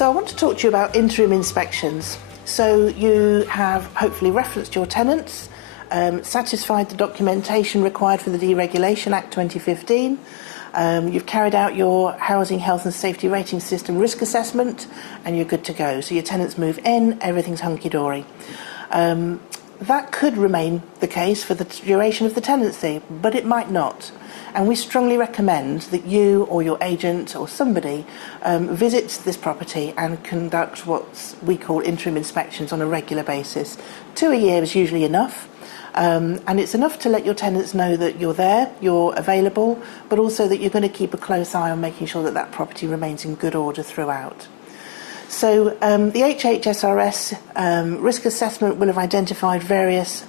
So I want to talk to you about interim inspections. So you have hopefully referenced your tenants, satisfied the documentation required for the Deregulation Act 2015, you've carried out your Housing Health and Safety Rating System risk assessment, and you're good to go. So your tenants move in, everything's hunky-dory. That could remain the case for the duration of the tenancy, but it might not. And we strongly recommend that you or your agent or somebody visits this property and conduct what we call interim inspections on a regular basis. 2 a year is usually enough. And it's enough to let your tenants know that you're there, you're available, but also that you're going to keep a close eye on making sure that that property remains in good order throughout. So the HHSRS risk assessment will have identified various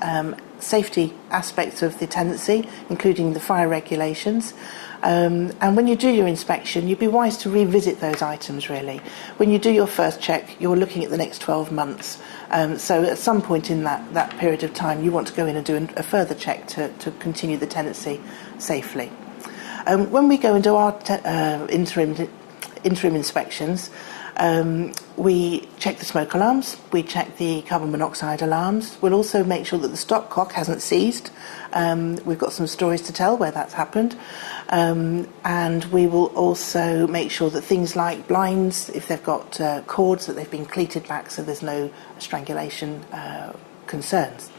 safety aspects of the tenancy, including the fire regulations. And when you do your inspection, you'd be wise to revisit those items, really. When you do your first check, you're looking at the next 12 months. So at some point in that period of time, you want to go in and do a further check to continue the tenancy safely. When we go and do our interim inspections, we check the smoke alarms, we check the carbon monoxide alarms. We'll also make sure that the stopcock hasn't seized. We've got some stories to tell where that's happened. And we will also make sure that things like blinds, if they've got cords, that they've been cleated back so there's no strangulation concerns.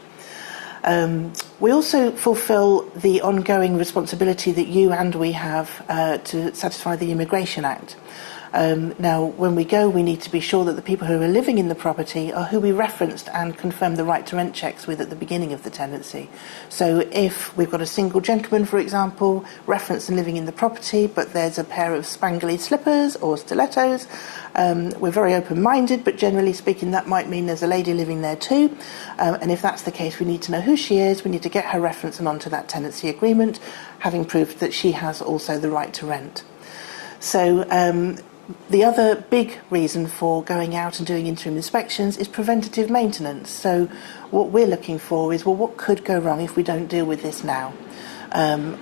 We also fulfil the ongoing responsibility that you and we have to satisfy the Immigration Act. Now, when we go, we need to be sure that the people who are living in the property are who we referenced and confirmed the right to rent checks with at the beginning of the tenancy. So if we've got a single gentleman, for example, referenced and living in the property, but there's a pair of spangly slippers or stilettos, we're very open-minded, but generally speaking, that might mean there's a lady living there too. And if that's the case, we need to know who she is, we need to get her reference and onto that tenancy agreement, having proved that she has also the right to rent. So the other big reason for going out and doing interim inspections is preventative maintenance. So what we're looking for is, well, what could go wrong if we don't deal with this now?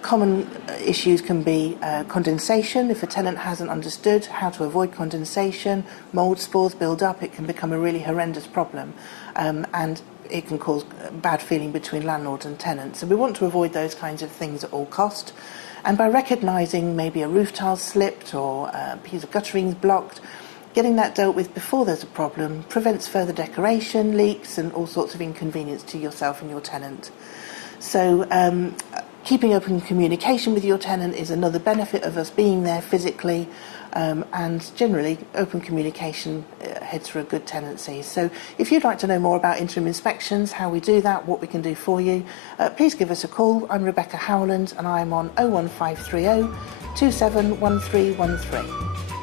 Common issues can be condensation. If a tenant hasn't understood how to avoid condensation, mould spores build up, it can become a really horrendous problem. And it can cause bad feeling between landlord and tenant. So we want to avoid those kinds of things at all cost. And by recognising maybe a roof tile slipped or a piece of guttering blocked, getting that dealt with before there's a problem prevents further decoration, leaks and all sorts of inconvenience to yourself and your tenant. So keeping open communication with your tenant is another benefit of us being there physically, and generally open communication heads for a good tenancy. So if you'd like to know more about interim inspections, how we do that, what we can do for you, please give us a call. I'm Rebecca Howland and I'm on 01530 271313.